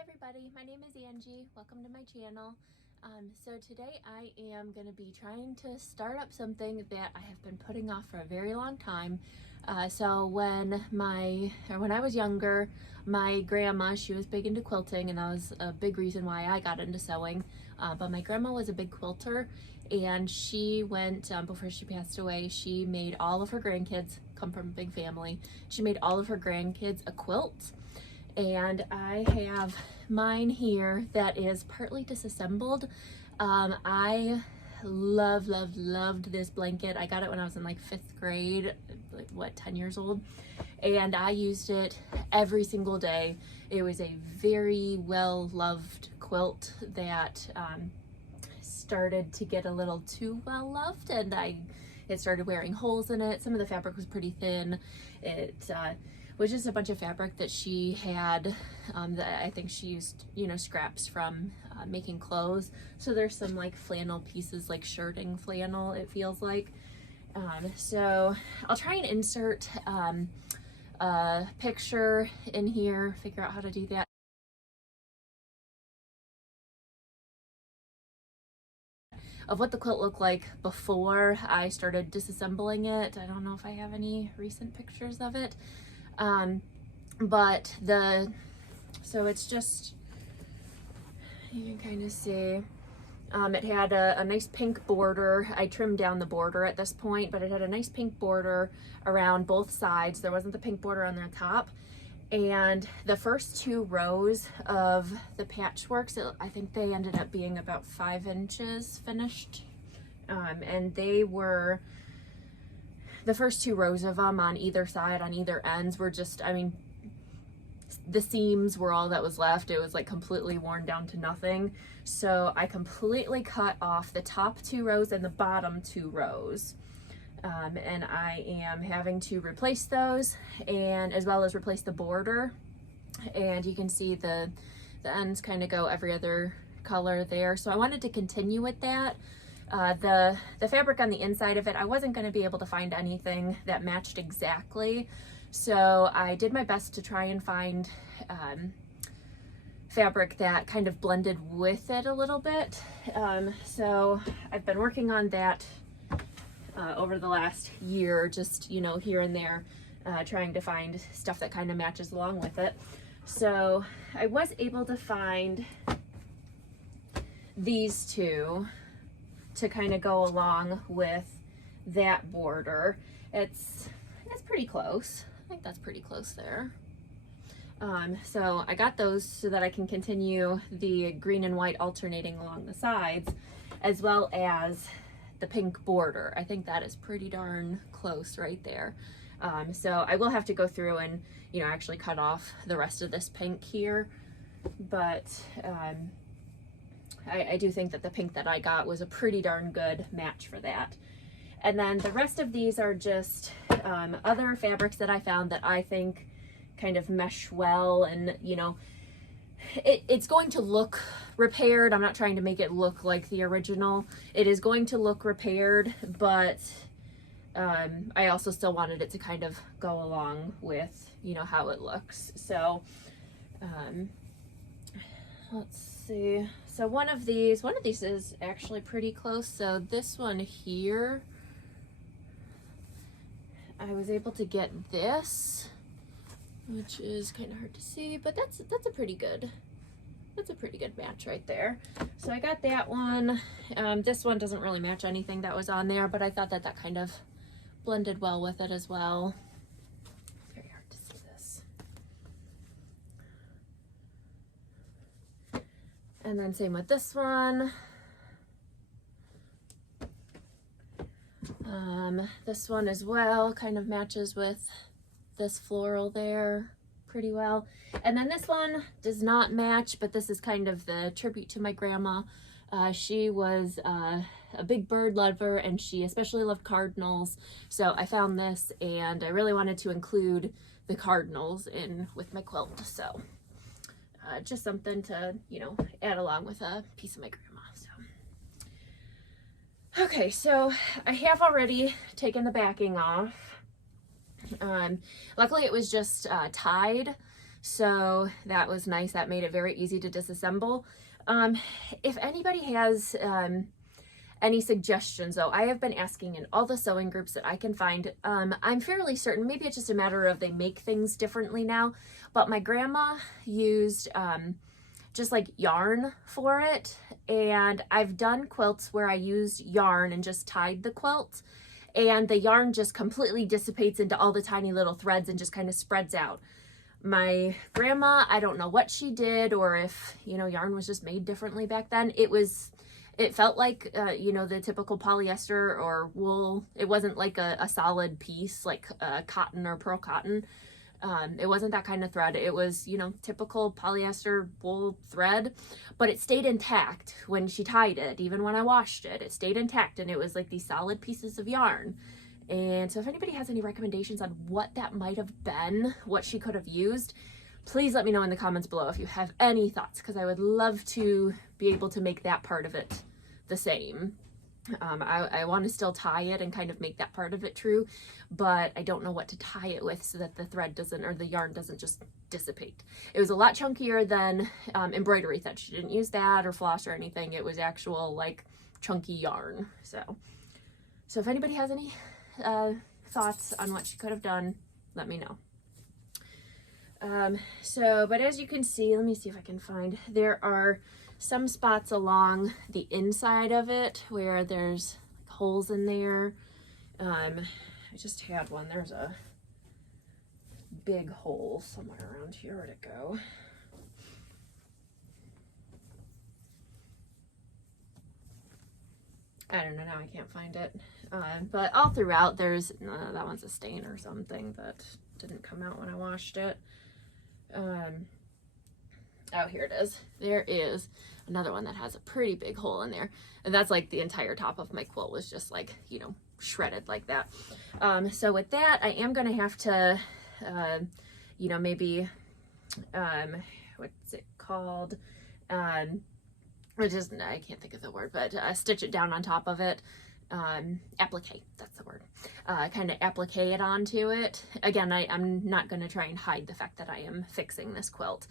everybody, my name is Angie. Welcome to my channel. So today I am going to be trying to start up something that I have been putting off for a very long time. So when I was younger, my grandma, she was big into quilting, and that was a big reason why I got into sewing. But my grandma was a big quilter, and she went, before she passed away, she made all of her grandkids, come from a big family, she made all of her grandkids a quilt. And I have mine here that is partly disassembled. I loved this blanket. I got it when I was in like 5th grade, like what, 10 years old, and I used it every single day. It was a very well loved quilt that started to get a little too well loved, and it started wearing holes in it. Some of the fabric was pretty thin. It was just a bunch of fabric that she had, that I think she used, scraps from making clothes. So there's some like flannel pieces, like shirting flannel, it feels like. So I'll try and insert a picture in here, figure out how to do that. Of what the quilt looked like before I started disassembling it. I don't know if I have any recent pictures of it. So it's just, you can kind of see, it had a nice pink border. I trimmed down the border at this point, but it had a nice pink border around both sides. There wasn't the pink border on the top. And the first 2 rows of the patchworks, I think they ended up being about 5 inches finished. And they were, the first 2 rows of them on either side, on either ends, were just, the seams were all that was left. It was like completely worn down to nothing. So I completely cut off the top 2 rows and the bottom 2 rows. And I am having to replace those, and as well as replace the border. And you can see the ends kind of go every other color there. So I wanted to continue with that. The fabric on the inside of it, I wasn't going to be able to find anything that matched exactly. So I did my best to try and find fabric that kind of blended with it a little bit. So I've been working on that over the last year, just, here and there, trying to find stuff that kind of matches along with it. So I was able to find these 2 to kind of go along with that border. It's pretty close. I think that's pretty close there. So I got those so that I can continue the green and white alternating along the sides, as well as the pink border. I think that is pretty darn close right there. So I will have to go through and, actually cut off the rest of this pink here. But I do think that the pink that I got was a pretty darn good match for that. And then the rest of these are just other fabrics that I found that I think kind of mesh well, and it's going to look repaired. I'm not trying to make it look like the original. It is going to look repaired, but I also still wanted it to kind of go along with, how it looks. So let's see. So one of these is actually pretty close. So this one here, I was able to get this, which is kind of hard to see, but that's a pretty good match right there. So I got that one. This one doesn't really match anything that was on there, but I thought that kind of blended well with it as well. Very hard to see this. And then same with this one. This one as well kind of matches with this floral there pretty well. And then this one does not match, but this is kind of the tribute to my grandma. She was a big bird lover, and she especially loved cardinals. So I found this, and I really wanted to include the cardinals in with my quilt. So just something to, add along with a piece of my grandma. Okay, so I have already taken the backing off. Luckily it was just tied, So that was nice. That made it very easy to disassemble. If anybody has any suggestions, though, I have been asking in all the sewing groups that I can find. I'm fairly certain, maybe it's just a matter of they make things differently now, but my grandma used just like yarn for it. And I've done quilts where I used yarn and just tied the quilt, and the yarn just completely dissipates into all the tiny little threads and just kind of spreads out. My grandma, I don't know what she did, or if, you know, yarn was just made differently back then. It felt like, you know, the typical polyester or wool. It wasn't like a solid piece like cotton or pearl cotton. It wasn't that kind of thread. It was, you know, typical polyester wool thread, but it stayed intact when she tied it. Even when I washed it, it stayed intact, and it was like these solid pieces of yarn. And so if anybody has any recommendations on what that might have been, what she could have used, please let me know in the comments below if you have any thoughts, because I would love to be able to make that part of it the same. I want to still tie it and kind of make that part of it true, but I don't know what to tie it with so that the thread doesn't, or the yarn doesn't just dissipate. It was a lot chunkier than embroidery thread. She didn't use that or floss or anything. It was actual like chunky yarn. So if anybody has any thoughts on what she could have done, let me know. But as you can see, let me see if I can find, there are some spots along the inside of it where there's holes in there. I just had one. There's a big hole somewhere around here. Where'd it go? I don't know, now I can't find it. But all throughout there's, that one's a stain or something that didn't come out when I washed it. Oh, here it is. There is another one that has a pretty big hole in there. And that's like the entire top of my quilt was just like, you know, shredded like that. So with that, I am going to have to, you know, maybe, what's it called? I can't think of the word, but stitch it down on top of it. Applique, that's the word. Kind of applique it onto it. Again, I'm not going to try and hide the fact that I am fixing this quilt.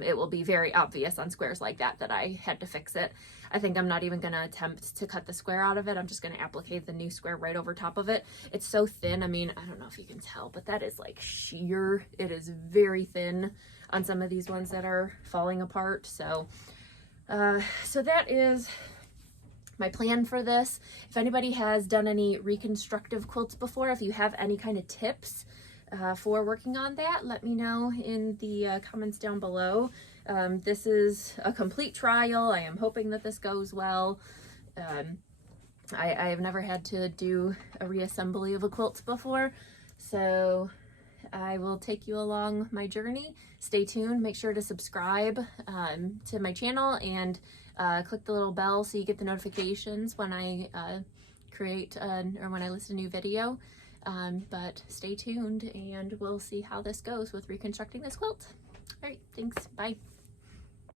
It will be very obvious on squares like that I had to fix it. I think I'm not even going to attempt to cut the square out of it. I'm just going to applique the new square right over top of it. It's so thin. I mean, I don't know if you can tell, but that is like sheer. It is very thin on some of these ones that are falling apart. So that is my plan for this. If anybody has done any reconstructive quilts before, if you have any kind of tips for working on that, let me know in the comments down below. This is a complete trial. I am hoping that this goes well. I have never had to do a reassembly of a quilt before, so I will take you along my journey. Stay tuned. Make sure to subscribe to my channel and click the little bell so you get the notifications when I create or when I list a new video. But stay tuned and we'll see how this goes with reconstructing this quilt. All right, thanks. Bye.